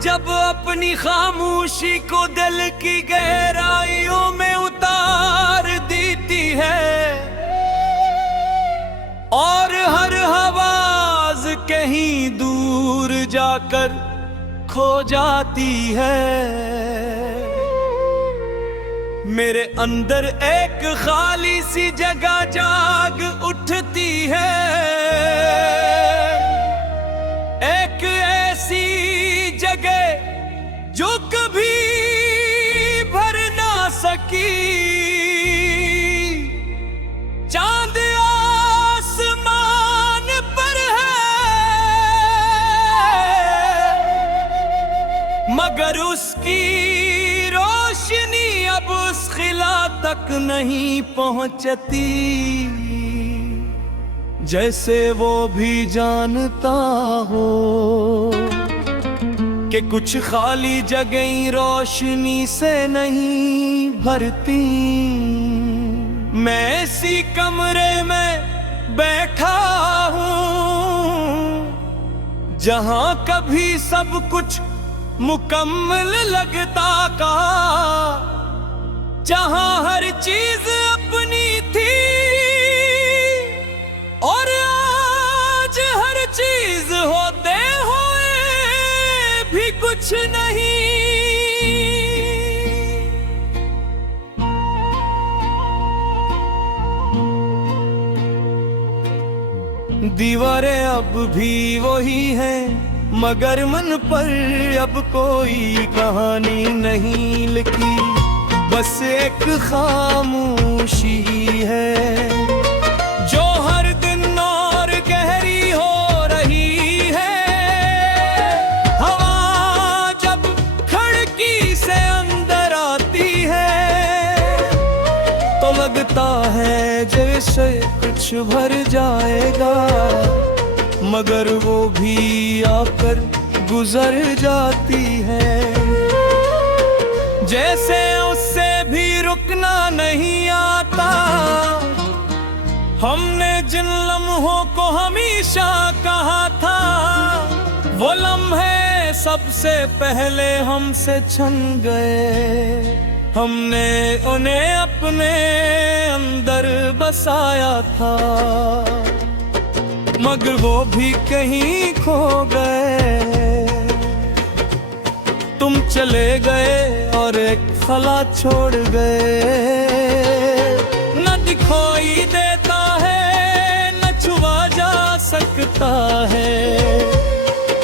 जब अपनी खामोशी को दिल की गहराइयों में उतार देती है और हर आवाज कहीं दूर जाकर खो जाती है। मेरे अंदर एक खाली सी जगह जाग उठती है, एक ऐसी जगह जो कभी भर ना सकी। चांद आसमान पर है मगर उसकी रोशनी अब उस खिला तक नहीं पहुंचती। जैसे वो भी जानता हो कि कुछ खाली जगह रोशनी से नहीं भरती। मैं इसी कमरे में बैठा हूँ जहाँ कभी सब कुछ मुकम्मल लगता का, जहाँ हर चीज अपनी थी और आज हर चीज होते हुए भी कुछ नहीं। दीवारें अब भी वही हैं मगर मन पर अब कोई कहानी नहीं लिखी, बस एक खामोशी है जो हर दिन और गहरी हो रही है। हवा जब खिड़की से अंदर आती है तो लगता है जैसे कुछ भर जाएगा, मगर वो भी आकर गुजर जाती है। जैसे उससे भी रुकना नहीं आता। हमने जिन लम्हों को हमेशा कहा था वो लम्हे सबसे पहले हमसे छन गए। हमने उन्हें अपने अंदर बसाया था मगर वो भी कहीं खो गए। तुम चले गए और एक खला छोड़ गए। न दिखाई देता है न छुआ जा सकता है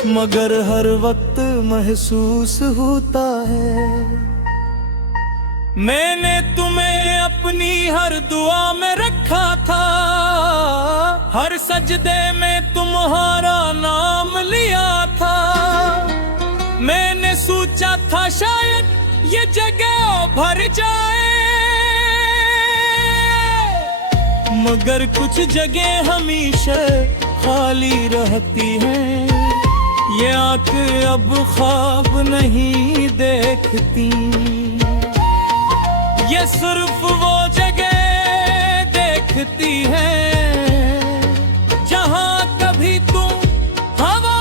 मगर हर वक्त महसूस होता है। मैंने तुम्हें अपनी हर दुआ में रखा था, हर सजदे में तुम्हारा नाम लिया था। मैंने सोचा था शायद ये जगह भर जाए मगर कुछ जगह हमेशा खाली रहती हैं। ये आँख अब ख्वाब नहीं देखती, ये सिर्फ वो जगह देखती है जहां कभी तुम हवा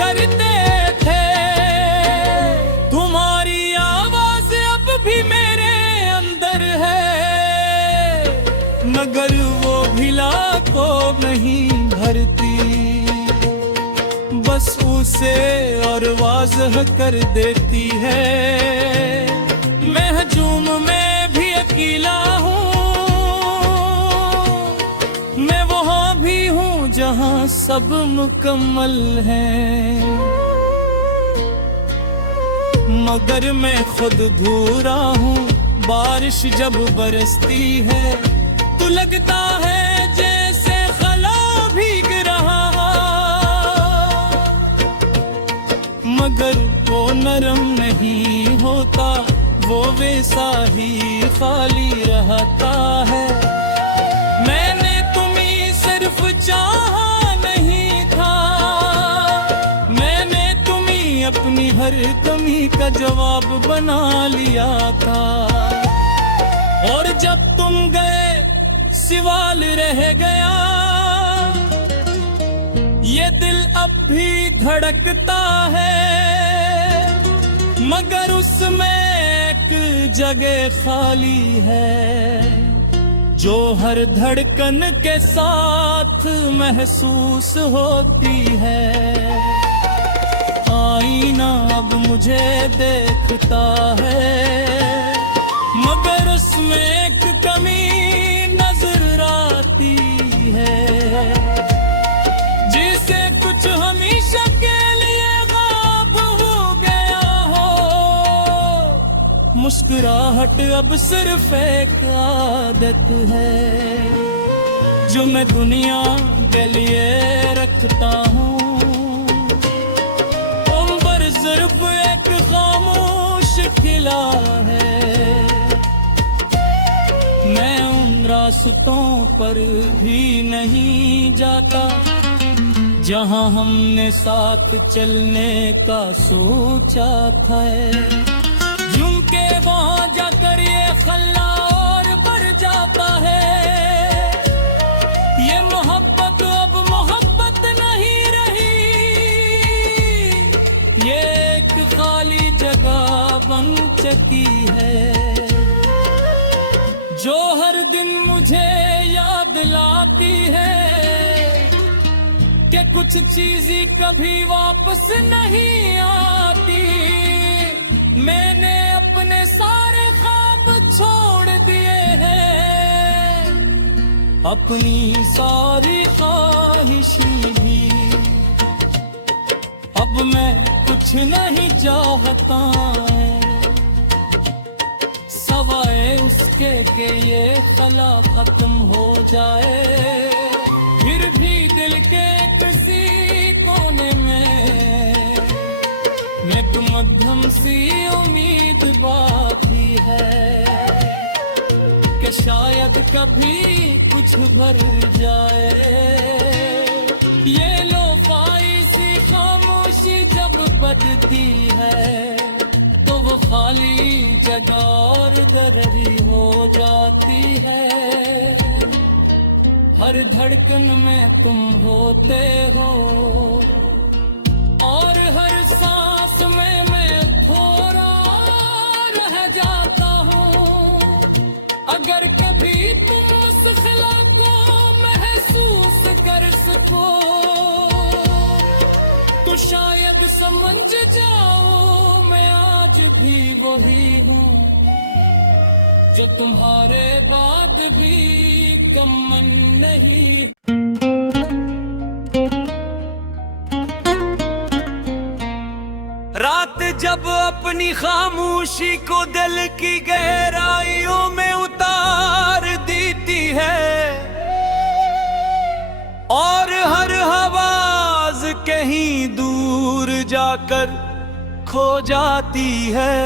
करते थे। तुम्हारी आवाज अब भी मेरे अंदर है मगर वो भिला को नहीं भरती, बस उसे और वाज़ह कर देती है। मैं हजूम में भी अकेला हूँ, मैं वहाँ भी हूँ जहाँ सब मुकम्मल है मगर मैं खुद अधूरा हूँ। बारिश जब बरसती है तो लगता है जैसे खला भीग रहा मगर वो नरम नहीं होता, वो वैसा ही खाली रहता है। मैंने तुम्हें सिर्फ चाहा नहीं था, मैंने तुम्हें अपनी हर कमी का जवाब बना लिया था। और जब तुम गए सवाल रह गया, ये दिल अब भी धड़कता है। मगर उसमें एक जगह खाली है जो हर धड़कन के साथ महसूस होती है। आईना अब मुझे देखता है मगर उसमें एक कमी नजर आती है, जिसे कुछ हमेशा के लिए गायब हो गया हो। मुस्कुराहट अब सिर्फ एक आदत है जो मैं दुनिया के लिए रखता हूँ। उम्र सिर्फ एक खामोश खिला है। मैं उन रास्तों पर भी नहीं जाता जहां हमने साथ चलने का सोचा था। झुमके वहां जाकर ये खल्ला और बढ़ जाता है। ये मोहब्बत अब मोहब्बत नहीं रही, ये एक खाली जगह बन चुकी है जो हर दिन मुझे याद लाती है कि कुछ चीजें कभी वापस नहीं आती। मैंने अपने सारे ख्वाब छोड़ दिए हैं, अपनी सारी ख्वाहिशें भी। अब मैं कुछ नहीं चाहता सवाए उसके के ये खला खत्म हो जाए। फिर भी दिल के किसी कोने में एक मध्यम सी उम्मीद बाकी है कि शायद कभी कुछ भर जाए। ये लोफाई सी खामोशी जब बजती है तो वो खाली जगह और दररी हो जाती है। हर धड़कन में तुम होते हो और हर सांस में मैं थोड़ा रह जाता हूँ। अगर कभी तुम उस खिला को महसूस कर सको तो शायद समझ जाओ मैं आज भी वही हूँ जो तुम्हारे बाद भी कम मन नहीं। रात जब अपनी खामोशी को दिल की गहराइयों में उतार देती है और हर आवाज कहीं दूर जाकर खो जाती है।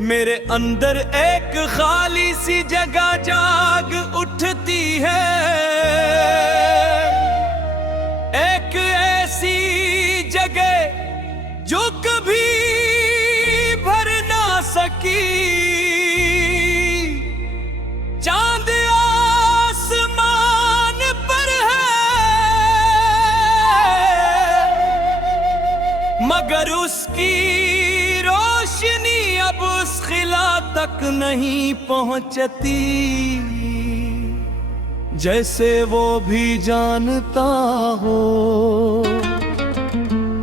मेरे अंदर एक खाली सी जगह जाग उठती है, एक ऐसी जगह जो कभी भर ना सकी। चांद आसमान पर है मगर उसकी रोशनी अब उस खिला तक नहीं पहुंचती। जैसे वो भी जानता हो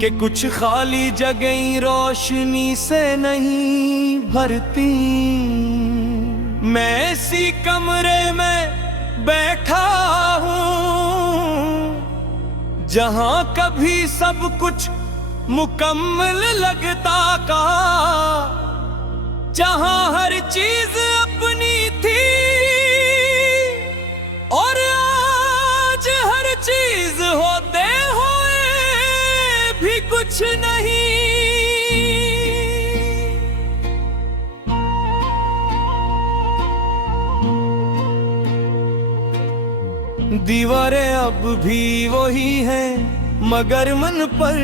कि कुछ खाली जगह रोशनी से नहीं भरती। मैं इसी कमरे में बैठा हूँ जहां कभी सब कुछ मुकम्मल लगता का, जहां हर चीज अपनी थी और आज हर चीज होते हुए भी कुछ नहीं। दीवारें अब भी वही हैं मगर मन पर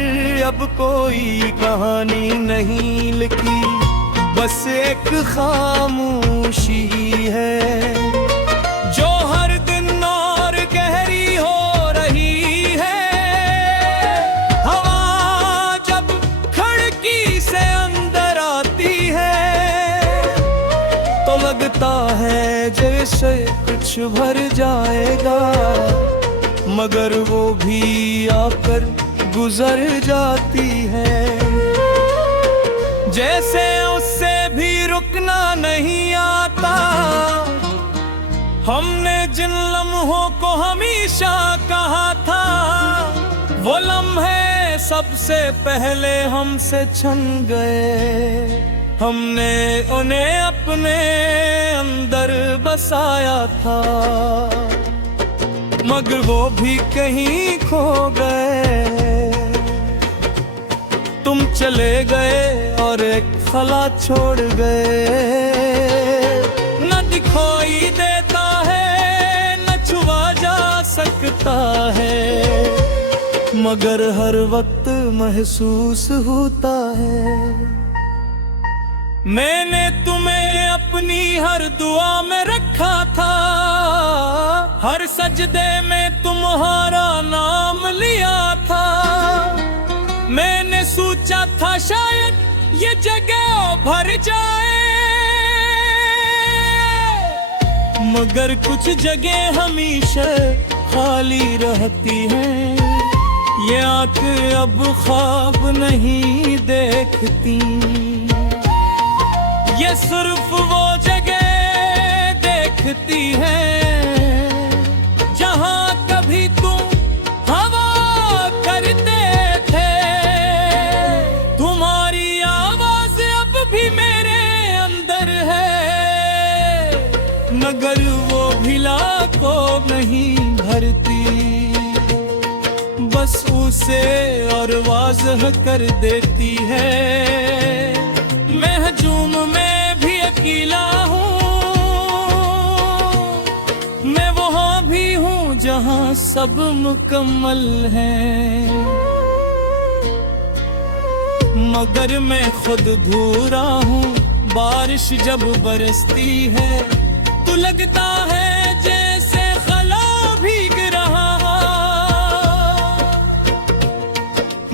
अब कोई कहानी नहीं लिखी, बस एक खामोशी है जो हर दिन और गहरी हो रही है। हवा जब से कुछ भर जाएगा, मगर वो भी आकर गुजर जाती है। जैसे उससे भी रुकना नहीं आता, हमने जिन लम्हों को हमेशा कहा था, वो लम्हे सबसे पहले हमसे छन गए। हमने उन्हें अपने अंदर बसाया था, मगर वो भी कहीं खो गए। तुम चले गए और एक खला छोड़ गए। न दिखाई देता है, न छुआ जा सकता है, मगर हर वक्त महसूस होता है। मैंने तुम्हें अपनी हर दुआ में रखा था, हर सजदे में तुम्हारा नाम लिया था। मैंने सोचा था शायद ये जगह भर जाए, मगर कुछ जगह हमेशा खाली रहती हैं। ये आँख अब ख्वाब नहीं देखती, ये सिर्फ वो जगह देखती है जहां कभी तुम हवा करते थे। तुम्हारी आवाज अब भी मेरे अंदर है, मगर वो भी लाखों नहीं भरती, बस उसे और वाज़ह कर देती है। मैं हजूम में भी अकेला हूँ, मैं वहाँ भी हूँ जहाँ सब मुकम्मल है, मगर मैं खुद अधूरा हूँ। बारिश जब बरसती है तो लगता है जैसे खला भीग रहा,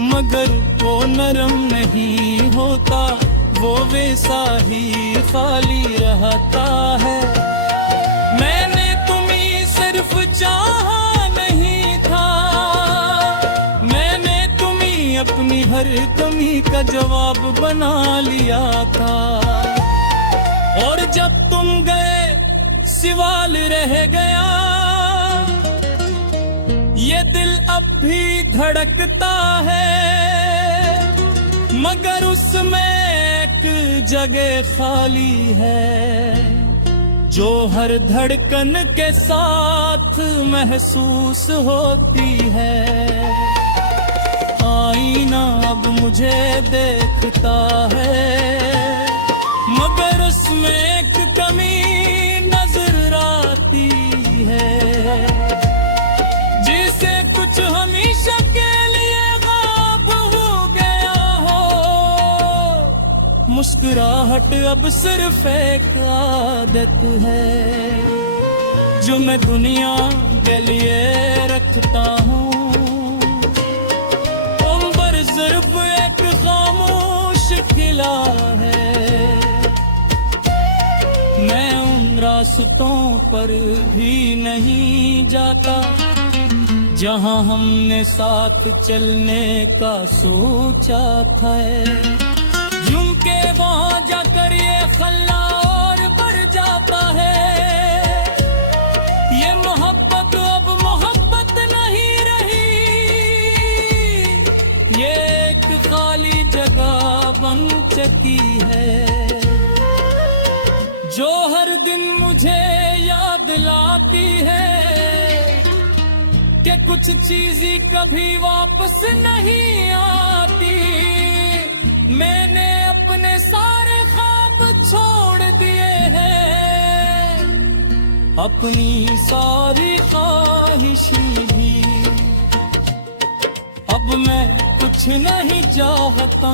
मगर वो नरम नहीं होता, वो वैसा ही खाली रहता है। मैंने तुम्हें सिर्फ चाहा नहीं था, मैंने तुम्हें अपनी हर कमी का जवाब बना लिया था। और जब तुम गए सवाल रह गया, ये दिल अब भी धड़कता है, मगर उसमें एक जगह खाली है जो हर धड़कन के साथ महसूस होती है। आईना अब मुझे देखता है, मगर उसमें एक कमी नजर आती है, जिसे कुछ हमेशा के लिए गायब हो गया हो। मुस्कुराहट अब सिर्फ एक आदत है जो मैं दुनिया के लिए रखता हूँ। उम्र सिर्फ एक खामोश किला है, मैं उन रास्तों पर भी नहीं जाता जहां हमने साथ चलने का सोचा था। झुमके वहां जाकर ये खल्ला और बढ़ जाता है। ये मोहब्बत अब मोहब्बत नहीं रही, ये एक खाली जगह बन चुकी है जो हर दिन मुझे याद लाती है कि कुछ चीजें कभी वापस नहीं आती। मैंने अपने सारे ख्वाब छोड़ दिए हैं, अपनी सारी ख्वाहिशें भी। अब मैं कुछ नहीं चाहता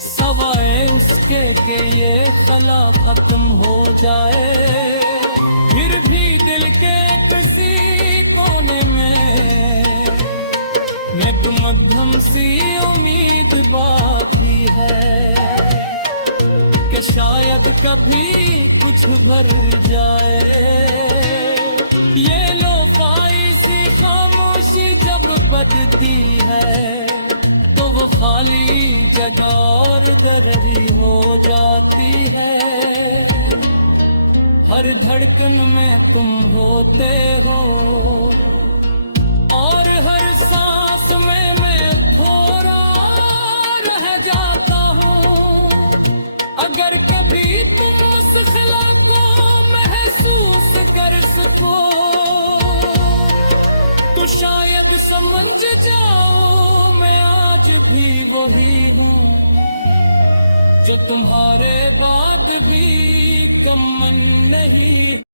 सवाए उसके के ये खला खत्म हो जाए। फिर भी दिल के किसी कोने में एक मध्यम सी उम्मीद बाकी है कि शायद कभी कुछ भर जाए। ये लोफाई सी खामोशी जब बजती है तो वो खाली जगह और दररी हो जाती है। हर धड़कन में तुम होते हो और हर सांस में मैं थोड़ा रह जाता हूँ। अगर कभी तुम उस खिला को महसूस कर सको तो शायद समझ जाओ मैं आज भी वही हूँ जो तुम्हारे बाद भी कम नहीं।